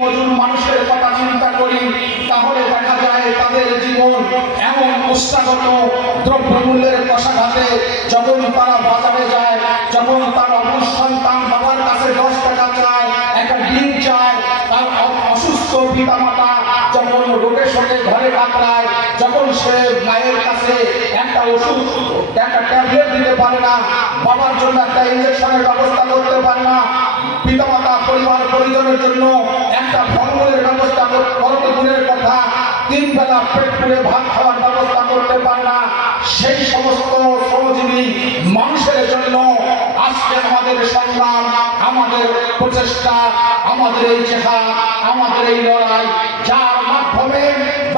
মজুর মানুষের কথা চিন্তা করি তাহলে দেখা যায় তাদের জীবন এমন উৎসাহগত দ্রব্যমূল্যের কষাঘাতে যখন তারা বাজারে যায়, যখন তার অবুঝ সন্তান বাবার কাছে 10 টাকা চায়, একটা ডিম চায়, তার অসুস্থ পিতামাতা যখন রোগের সঙ্গে ঘরে কাতরায়, যখন সে মায়ের কাছে একটা ওষুধ একটা ট্যাবলেট দিতে পারে না, বাবার জন্য একটা ইঞ্জেকশনের ব্যবস্থা করতে পারে না, পিতামাতা পরিবার পরিজনের জন্য একটা ফলমূলের ব্যবস্থা করতে দূরের কথা 3 বেলা পেট পুড়ে ভাত খাওয়ার ব্যবস্থা করতে পারে না, সেই সমস্ত শ্রমজীবী মানুষের জন্য আজকে আমাদের সংগ্রাম, আমাদের প্রচেষ্টা, আমাদের এই জেহাদ, আমাদের এই লড়াই, যার মাধ্যমে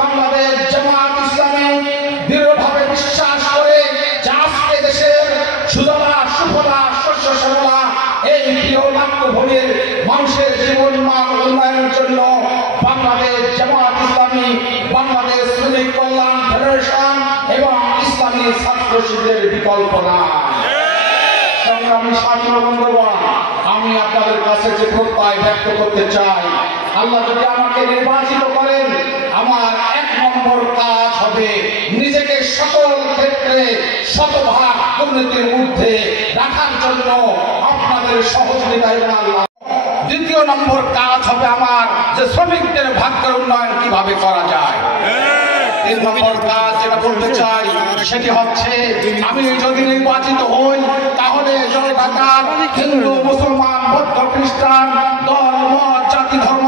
বাংলাদেশ জামাত ইসলামী দৃঢ়ভাবে বিশ্বাস করে যে আজকে দেশের সুজলা সুফলা শস্য শ্যামলা এই প্রিয় মাতৃভূমির মানুষের জীবন মান উন্নয়নের জন্য বাংলাদেশ জামাত ইসলামী, বাংলাদেশ শ্রমিক কল্যাণ ফেডারেশন এবং ইসলামী ছাত্র শিবিরের বিকল্প নাই। সংগ্রামী ছাত্র বন্ধুগণ, আমি আপনাদের কাছে যে প্রত্যয় ব্যক্ত করতে চাই, আল্লাহ যদি আমাকে নির্বাচিত করেন, আমার 1 নম্বর কাজ হবে নিজেকে সকল ক্ষেত্রে শতভাগ দুর্নীতির ঊর্ধ্বে রাখার জন্য আপনাদের সহযোগিতা এবং আল্লাহ। 2 নম্বর কাজ হবে আমার যে শ্রমিকদের ভাগ্যের উন্নয়ন কিভাবে করা যায়। 3 নম্বর কাজ যেটা বলতে চাই সেটি হচ্ছে আমি যদি নির্বাচিত হই তাহলে ঢাকার হিন্দু মুসলমান বৌদ্ধ খ্রিস্টান দল মত জাতি ধর্ম